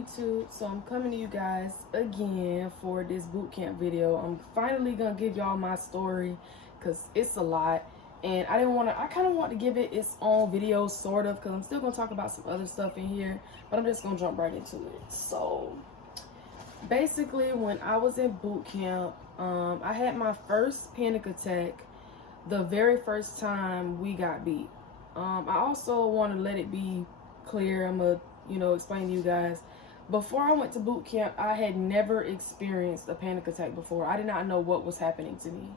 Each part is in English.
YouTube? So I'm coming to you guys again for this boot camp video. I'm finally gonna give y'all my story because it's a lot, and I kind of want to give it its own video, sort of, because I'm still gonna talk about some other stuff in here, but I'm just gonna jump right into it. So basically, when I was in boot camp, I had my first panic attack the very first time we got beat. I also want to let it be clear, I'm gonna explain to you guys, before I went to boot camp, I had never experienced a panic attack before. I did not know what was happening to me.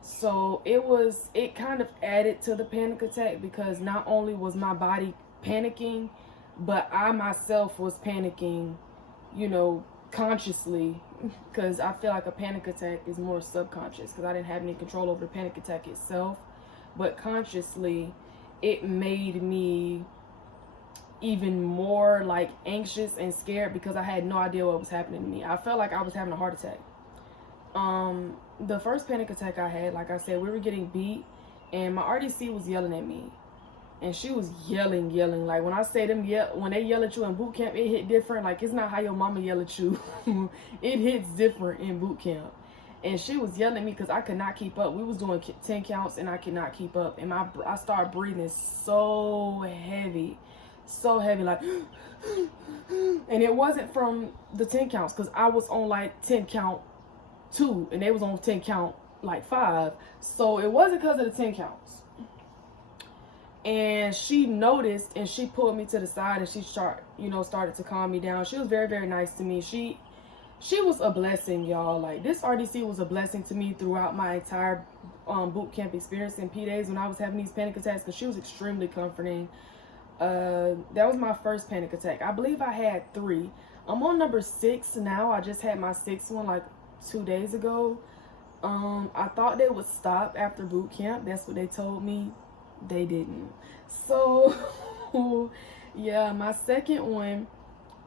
So it kind of added to the panic attack, because not only was my body panicking, but I myself was panicking, consciously, because I feel like a panic attack is more subconscious, because I didn't have any control over the panic attack itself, but consciously it made me even more like anxious and scared, because I had no idea what was happening to me. I felt like I was having a heart attack. The first panic attack I had, like I said, we were getting beat, and my RDC was yelling at me, and she was yelling. Like, when I say when they yell at you in boot camp, it hit different. Like, it's not how your mama yell at you. It hits different in boot camp. And she was yelling at me because I could not keep up. We was doing 10 counts and I could not keep up. And I started breathing so heavy, like, and it wasn't from the 10 counts, because I was on like 10 count 2 and they was on 10 count like 5. So it wasn't because of the 10 counts. And she noticed, and she pulled me to the side, and she started to calm me down. She was very, very nice to me. She was a blessing, y'all. Like, this RDC was a blessing to me throughout my entire boot camp experience in P days when I was having these panic attacks, because she was extremely comforting. That was my first panic attack. I believe I had 3. I'm on number 6 now. I just had my 6th one like 2 days ago. I thought they would stop after boot camp. That's what they told me. They didn't. So yeah, my second one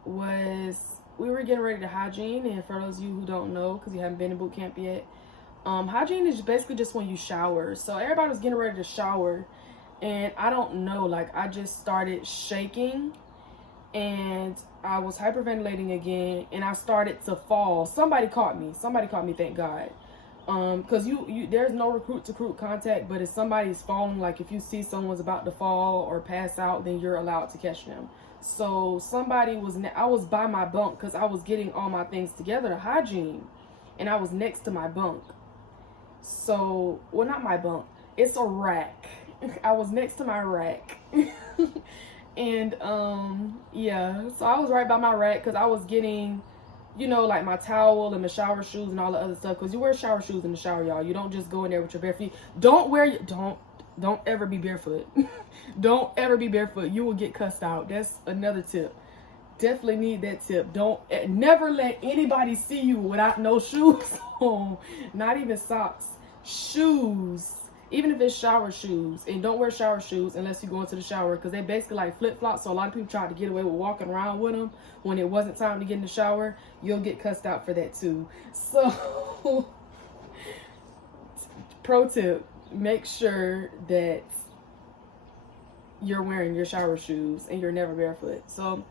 was, we were getting ready to hygiene. And for those of you who don't know, because you haven't been in boot camp yet, hygiene is basically just when you shower. So everybody was getting ready to shower, and I don't know, like, I just started shaking, and I was hyperventilating again, and I started to fall. Somebody caught me, thank God. Because there's no recruit-to-recruit contact, but if somebody's falling, like if you see someone's about to fall or pass out, then you're allowed to catch them. So I was by my bunk, because I was getting all my things together to hygiene, and I was next to my bunk. So, well, not my bunk, it's a rack. I was next to my rack. And yeah, so I was right by my rack, because I was getting, like my towel and my shower shoes and all the other stuff, because you wear shower shoes in the shower, y'all. You don't just go in there with your bare feet. Don't ever be barefoot. Don't ever be barefoot. You will get cussed out. That's another tip. Definitely need that tip. Never let anybody see you without no shoes on. Not even socks. Shoes. Even if it's shower shoes. And don't wear shower shoes unless you go into the shower, because they basically like flip-flops. So a lot of people try to get away with walking around with them when it wasn't time to get in the shower. You'll get cussed out for that too. So pro tip, make sure that you're wearing your shower shoes and you're never barefoot. So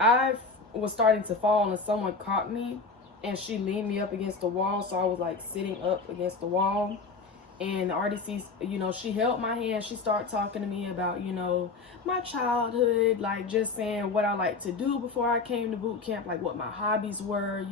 I was starting to fall, and someone caught me, and she leaned me up against the wall. So I was like sitting up against the wall. And the RDC, she held my hand. She started talking to me about, my childhood, like just saying what I like to do before I came to boot camp, like what my hobbies were,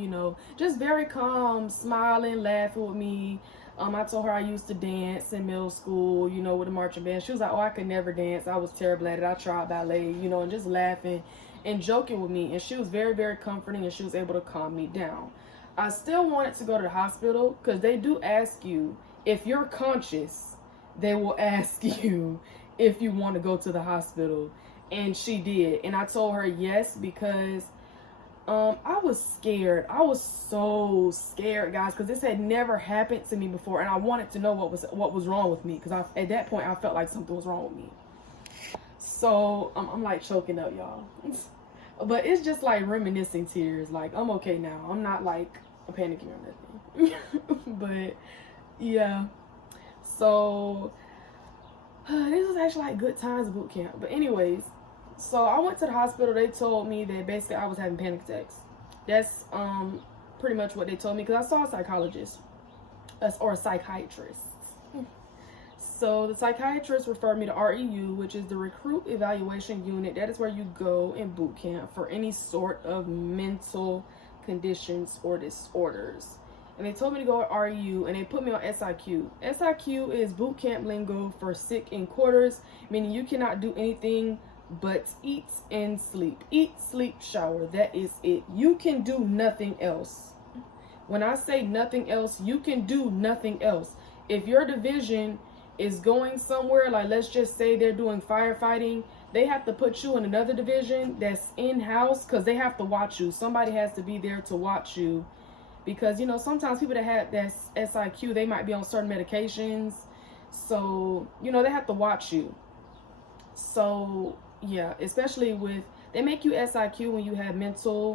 just very calm, smiling, laughing with me. I told her I used to dance in middle school, with a marching band. She was like, oh, I could never dance. I was terrible at it. I tried ballet, and just laughing and joking with me. And she was very, very comforting, and she was able to calm me down. I still wanted to go to the hospital, because they do ask you, if you're conscious, they will ask you if you want to go to the hospital. And she did. And I told her yes, because I was scared. I was so scared, guys, because this had never happened to me before. And I wanted to know what was wrong with me, because at that point, I felt like something was wrong with me. So I'm like choking up, y'all. But it's just like reminiscing tears. Like, I'm okay now. I'm not like panicking or nothing. But yeah, so this was actually like good times boot camp. But anyways, So I went to the hospital. They told me that basically I was having panic attacks. That's pretty much what they told me, because I saw a psychologist or a psychiatrist. So the psychiatrist referred me to REU, which is the Recruit Evaluation Unit. That is where you go in boot camp for any sort of mental conditions or disorders. And they told me to go at REU, and they put me on SIQ. SIQ is boot camp lingo for sick in quarters, meaning you cannot do anything but eat and sleep. Eat, sleep, shower. That is it. You can do nothing else. When I say nothing else, you can do nothing else. If your division is going somewhere, like let's just say they're doing firefighting, they have to put you in another division that's in-house, because they have to watch you. Somebody has to be there to watch you, because you know, sometimes people that have that SIQ, they might be on certain medications, so you know, they have to watch you. So yeah, especially with, they make you SIQ when you have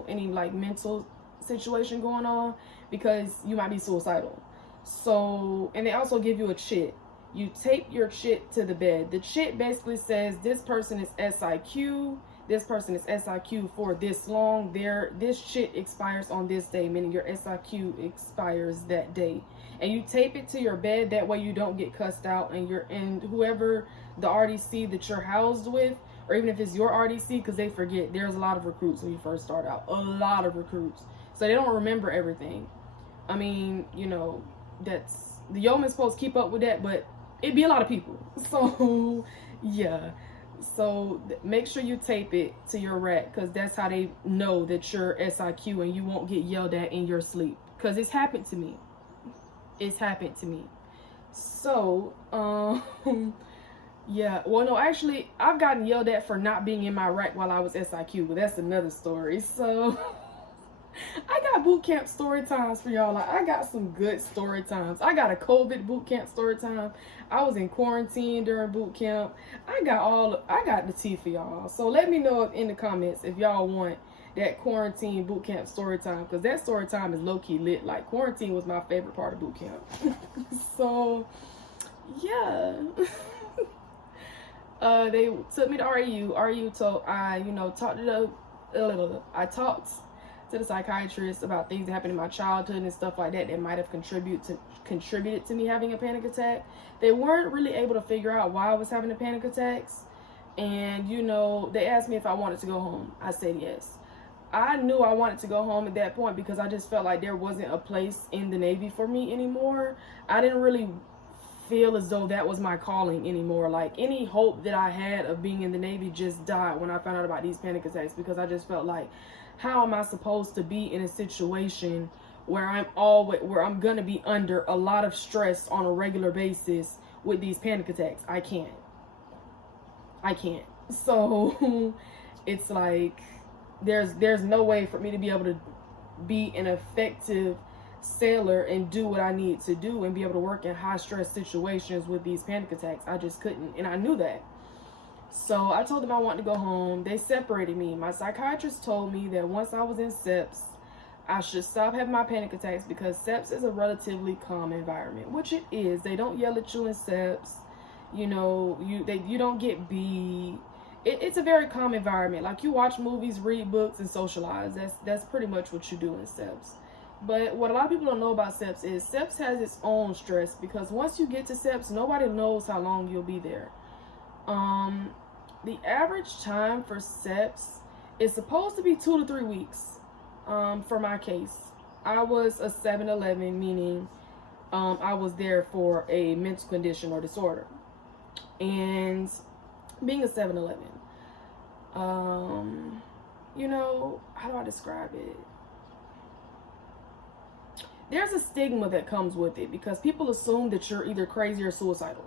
any like mental situation going on, because you might be suicidal. So, and they also give you a chit. You tape your chit to the bed. The chit basically says this person is SIQ, this person is SIQ for this long, this chit expires on this day, meaning your SIQ expires that day. And you tape it to your bed, that way you don't get cussed out, and whoever the RDC that you're housed with, or even if it's your RDC, because they forget. There's a lot of recruits when you first start out, a lot of recruits, so they don't remember everything. I mean, you know, that's, the yeoman's supposed to keep up with that, but it'd be a lot of people. So yeah, so make sure you tape it to your rack, because that's how they know that you're SIQ and you won't get yelled at in your sleep, because it's happened to me. It's happened to me. So yeah, well, no, actually I've gotten yelled at for not being in my rack while I was SIQ, but that's another story. So I got boot camp story times for y'all. Like, I got some good story times. I got a COVID boot camp story time. I was in quarantine during boot camp. I got the tea for y'all. So let me know in the comments if y'all want that quarantine boot camp story time, because that story time is low-key lit. Like, quarantine was my favorite part of boot camp. So yeah. They took me to REU. REU told I talked to the psychiatrist about things that happened in my childhood and stuff like that might have contributed to me having a panic attack. They weren't really able to figure out why I was having the panic attacks. And you know, they asked me if I wanted to go home. I said yes. I knew I wanted to go home at that point, because I just felt like there wasn't a place in the Navy for me anymore. I didn't really feel as though that was my calling anymore. Like, any hope that I had of being in the Navy just died when I found out about these panic attacks, because I just felt like, how am I supposed to be in a situation where I'm gonna be under a lot of stress on a regular basis with these panic attacks? I can't. So it's like, there's no way for me to be able to be an effective sailor and do what I need to do and be able to work in high stress situations with these panic attacks. I just couldn't, and I knew that. So I told them I wanted to go home. They separated me. My psychiatrist told me that once I was in SEPS, I should stop having my panic attacks, because SEPS is a relatively calm environment, which it is. They don't yell at you in SEPS. You know, you don't get beat. It's a very calm environment. Like, you watch movies, read books, and socialize. That's pretty much what you do in SEPS. But what a lot of people don't know about SEPS is SEPS has its own stress, because once you get to SEPS, nobody knows how long you'll be there. The average time for SEPS is supposed to be 2 to 3 weeks. For my case, I was a 7-11, meaning I was there for a mental condition or disorder. And being a 7-11, you know, how do I describe it? There's a stigma that comes with it, because people assume that you're either crazy or suicidal.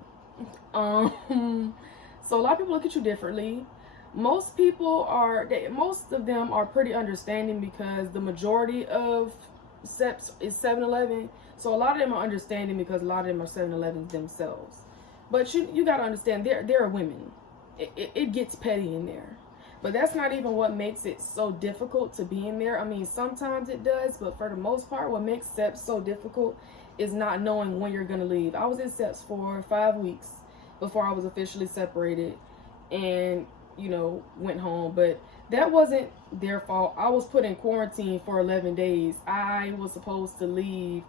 So a lot of people look at you differently. Most of them are pretty understanding, because the majority of SEPS is 7-11. So a lot of them are understanding, because a lot of them are 7-11s themselves. But you got to understand, there are women. It gets petty in there. But that's not even what makes it so difficult to be in there. I mean, sometimes it does, but for the most part, what makes SEPS so difficult is not knowing when you're going to leave. I was in SEPS for 5 weeks before I was officially separated. And went home. But that wasn't their fault. I was put in quarantine for 11 days. I was supposed to leave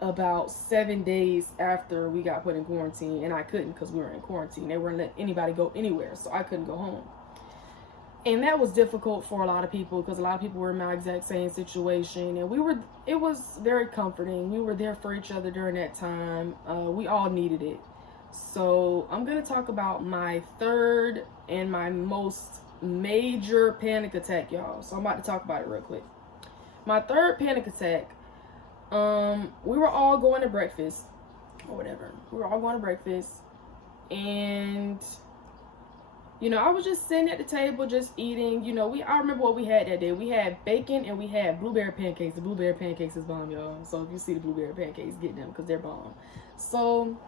about 7 days after we got put in quarantine, and I couldn't because we were in quarantine. They weren't letting anybody go anywhere, so I couldn't go home. And that was difficult for a lot of people because a lot of people were in my exact same situation, and it was very comforting. We were there for each other during that time. We all needed it. So I'm going to talk about my third and my most major panic attack, y'all. So I'm about to talk about it real quick. My third panic attack, we were all going to breakfast or whatever. We were all going to breakfast, and I was just sitting at the table, just eating. I remember what we had that day. We had bacon and we had blueberry pancakes. The blueberry pancakes is bomb, y'all. So if you see the blueberry pancakes, get them because they're bomb. So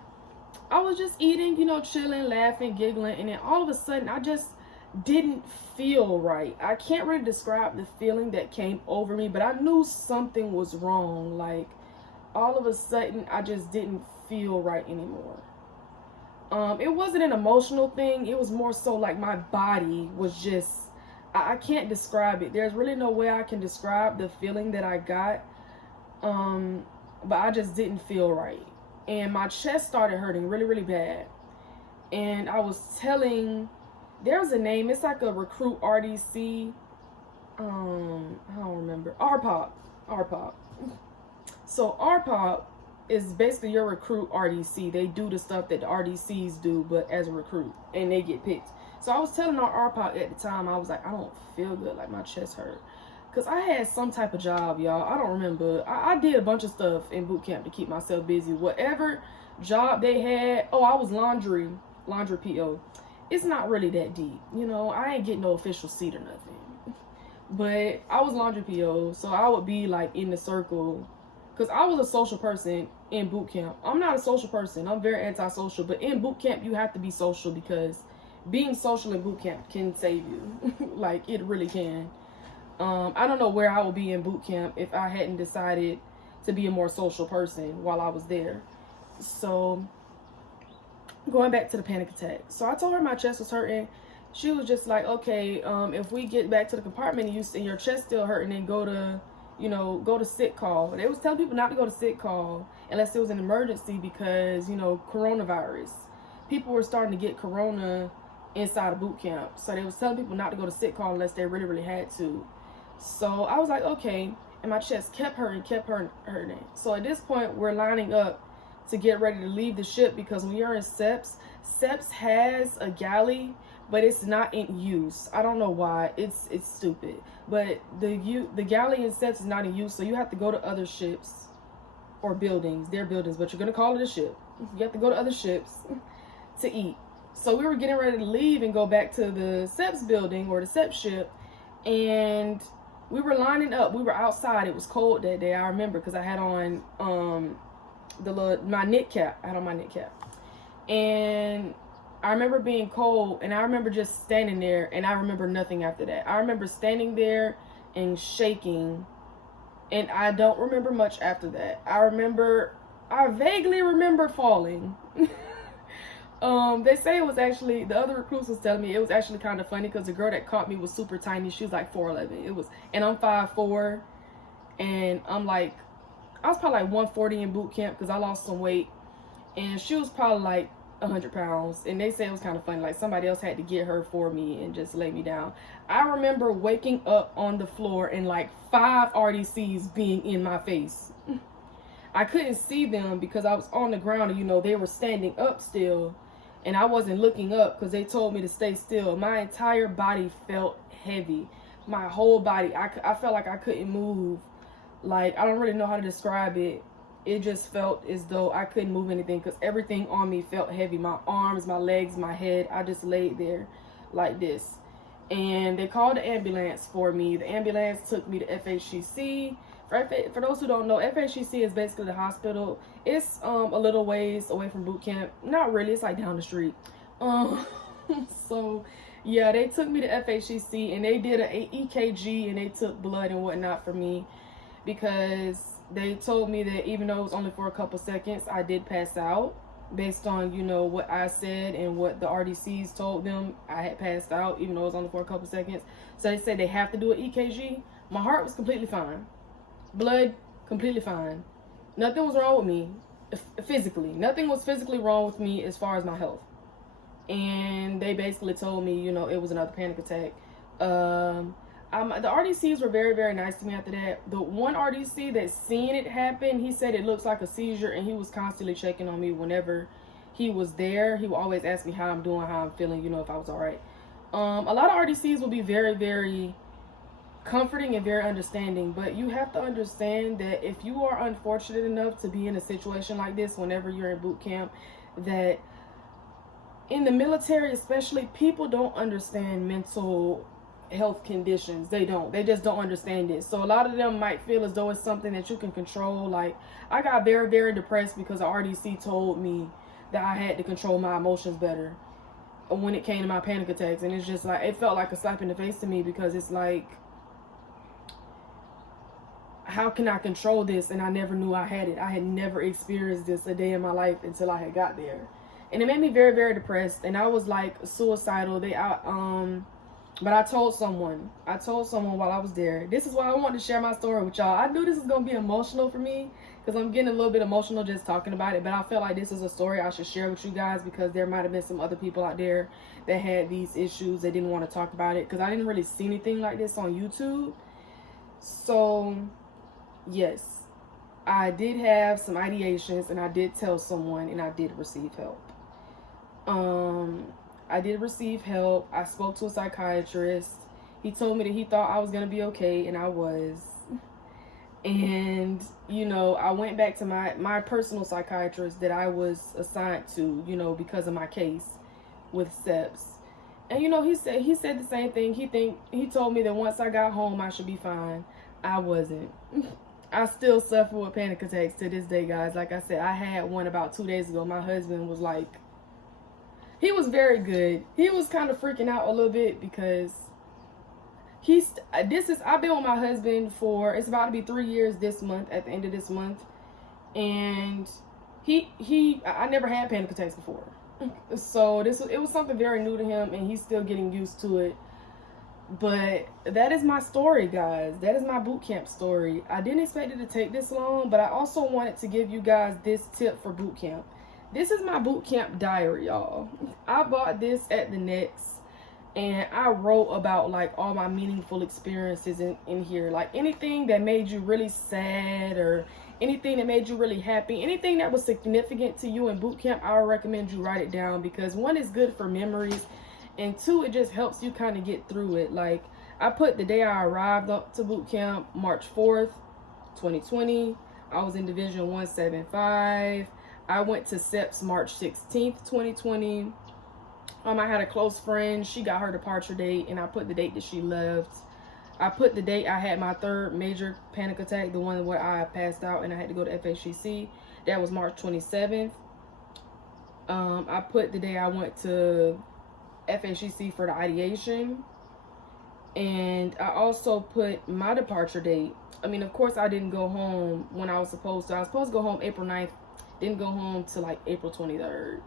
I was just eating, chilling, laughing, giggling, and then all of a sudden I just didn't feel right. I can't really describe the feeling that came over me, but I knew something was wrong. Like, all of a sudden I just didn't feel right anymore. It wasn't an emotional thing. It was more so like my body was just, I can't describe it. There's really no way I can describe the feeling that I got. But I just didn't feel right. And my chest started hurting really, really bad. And I was telling, there's a name, it's like a recruit RDC. I don't remember. RPOP. So RPOP is basically your recruit RDC. They do the stuff that the RDCs do, but as a recruit, and they get picked. So I was telling our RPOP at the time, I was like, I don't feel good, like my chest hurt. Because I had some type of job, y'all. I don't remember. I did a bunch of stuff in boot camp to keep myself busy. Whatever job they had. Oh, I was laundry PO. It's not really that deep. I ain't getting no official seat or nothing. But I was laundry PO, so I would be like in the circle. Because I was a social person in boot camp. I'm not a social person. I'm very antisocial. But in boot camp, you have to be social because being social in boot camp can save you. Like, it really can. I don't know where I would be in boot camp if I hadn't decided to be a more social person while I was there. So, going back to the panic attack. So, I told her my chest was hurting. She was just like, okay, if we get back to the compartment and your chest still hurting, then go to sick call. They was telling people not to go to sick call unless it was an emergency because, coronavirus. People were starting to get corona inside of boot camp. So they was telling people not to go to sick call unless they really, really had to. So I was like, okay. And my chest kept hurting. So at this point, we're lining up to get ready to leave the ship because when you're in SEPS has a galley, but it's not in use. I don't know why. It's stupid. But the galley in SEPS is not in use, so you have to go to other ships or buildings. They're buildings, but you're going to call it a ship. You have to go to other ships to eat. So we were getting ready to leave and go back to the SEPS building or the SEPS ship, and we were lining up. We were outside. It was cold that day. I remember because I had on my knit cap. I had on my knit cap, and I remember being cold, and I remember just standing there, and I remember nothing after that. I remember standing there and shaking, and I don't remember much after that. I vaguely remember falling. They say it was actually, the other recruits was telling me it was actually kind of funny because the girl that caught me was super tiny. She was like 4'11". And I'm 5'4", and I was probably like 140 in boot camp because I lost some weight, and she was probably like 100 pounds. And they say it was kind of funny, like somebody else had to get her for me and just lay me down. I remember waking up on the floor and like 5 RDCs being in my face. I couldn't see them because I was on the ground and they were standing up still, and I wasn't looking up because they told me to stay still. My entire body felt heavy. My whole body, I felt like I couldn't move. Like, I don't really know how to describe it. It just felt as though I couldn't move anything because everything on me felt heavy. My arms, my legs, my head. I just laid there like this. And they called the ambulance for me. The ambulance took me to FHCC. For those who don't know, FHCC is basically the hospital. It's a little ways away from boot camp. Not really. It's like down the street. So, yeah, they took me to FHCC and they did an EKG and they took blood and whatnot for me because they told me that even though it was only for a couple seconds, I did pass out. based on, you know, what I said and what the RDCs told them. I had passed out, even though it was only for a couple seconds. So they said they have to do an EKG. My heart was completely fine. Blood, completely fine. Nothing was wrong with me physically. Nothing was physically wrong with me as far as my health. And they basically told me, you know, it was another panic attack. The RDCs were very, very nice to me after that. The one RDC that seen it happen, he said it looks like a seizure, and he was constantly checking on me whenever he was there. He would always ask me how I'm doing, how I'm feeling, you know, if I was all right. A lot of RDCs will be very, very comforting and very understanding, but you have to understand that if you are unfortunate enough to be in a situation like this whenever you're in boot camp, that in the military especially, people don't understand mental health conditions. They just don't understand it. So a lot of them might feel as though it's something that you can control. Like, I got very, very depressed because the RDC told me that I had to control my emotions better when it came to my panic attacks. And it's just like, it felt like a slap in the face to me, because it's like, how can I control this? And I never knew I had it. I had never experienced this a day in my life until I had got there. And it made me very, very depressed. And I was like suicidal. But I told someone while I was there. This is why I wanted to share my story with y'all. I knew this was going to be emotional for me, because I'm getting a little bit emotional just talking about it. But I felt like this is a story I should share with you guys, because there might have been some other people out there that had these issues. They didn't want to talk about it, because I didn't really see anything like this on YouTube. So, yes, I did have some ideations, and I did tell someone, and I did receive help. I did receive help. I spoke to a psychiatrist. He told me that he thought I was going to be okay, and I was. And, you know, I went back to my personal psychiatrist that I was assigned to, you know, because of my case with SEPS. And, you know, he said the same thing. He told me that once I got home, I should be fine. I wasn't. I still suffer with panic attacks to this day, guys. Like I said, I had one about 2 days ago. My husband was like, he was very good. He was kind of freaking out a little bit, because I've been with my husband for, it's about to be 3 years this month, at the end of this month. And I never had panic attacks before. So it was something very new to him, and he's still getting used to it. But that is my story, guys. That is my boot camp story. I didn't expect it to take this long, but I also wanted to give you guys this tip for boot camp. This is my boot camp diary, y'all. I bought this at the Next, and I wrote about like all my meaningful experiences in here. Like anything that made you really sad, or anything that made you really happy, anything that was significant to you in boot camp, I would recommend you write it down, because one, is good for memories, and two, it just helps you kind of get through it. Like, I put the day I arrived up to boot camp, March 4th, 2020. I was in Division 175. I went to SEPS March 16th, 2020. I had a close friend. She got her departure date, and I put the date that she left. I put the date I had my third major panic attack, the one where I passed out and I had to go to FHCC. That was March 27th. I put the day I went to FHCC for the ideation. And I also put my departure date. I mean, of course, I didn't go home when I was supposed to. I was supposed to go home April 9th. Didn't go home till like April 23rd.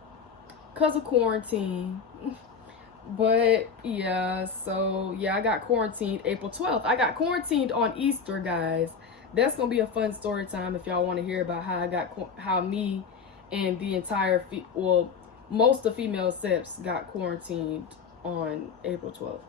Because of quarantine. But, yeah. So, yeah, I got quarantined April 12th. I got quarantined on Easter, guys. That's going to be a fun story time if y'all want to hear about how me and the entire, most of female SEPs got quarantined on April 12th.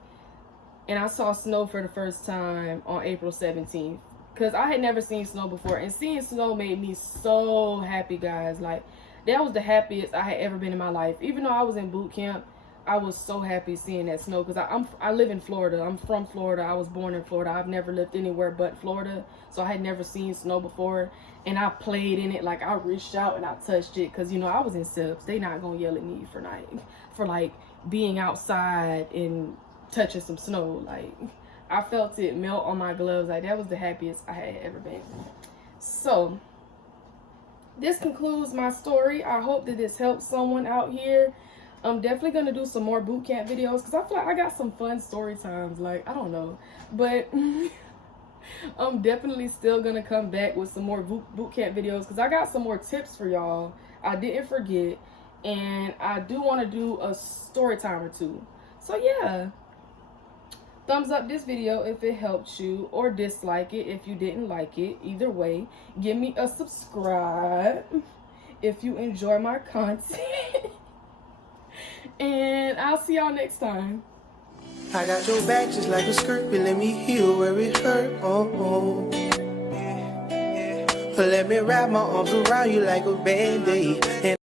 And I saw snow for the first time on April 17th. Because I had never seen snow before. And seeing snow made me so happy, guys. Like, that was the happiest I had ever been in my life. Even though I was in boot camp, I was so happy seeing that snow. Because I live in Florida. I'm from Florida. I was born in Florida. I've never lived anywhere but Florida. So I had never seen snow before. And I played in it. Like, I reached out and I touched it. Because, you know, I was in SEPS. They not going to yell at me for being outside and touching some snow. Like, I felt it melt on my gloves. Like, that was the happiest I had ever been. So, this concludes my story. I hope that this helps someone out here. I'm definitely going to do some more boot camp videos, because I feel like I got some fun story times. Like, I don't know. But I'm definitely still going to come back with some more boot camp videos, because I got some more tips for y'all. I didn't forget, and I do want to do a story time or two. So yeah, thumbs up this video if it helped you, or dislike it if you didn't like it. Either way, give me a subscribe if you enjoy my content. And I'll see y'all next time. I got your back just like a skirt, but let me heal where it hurt. Oh. Let me wrap my arms around you like a band-aid.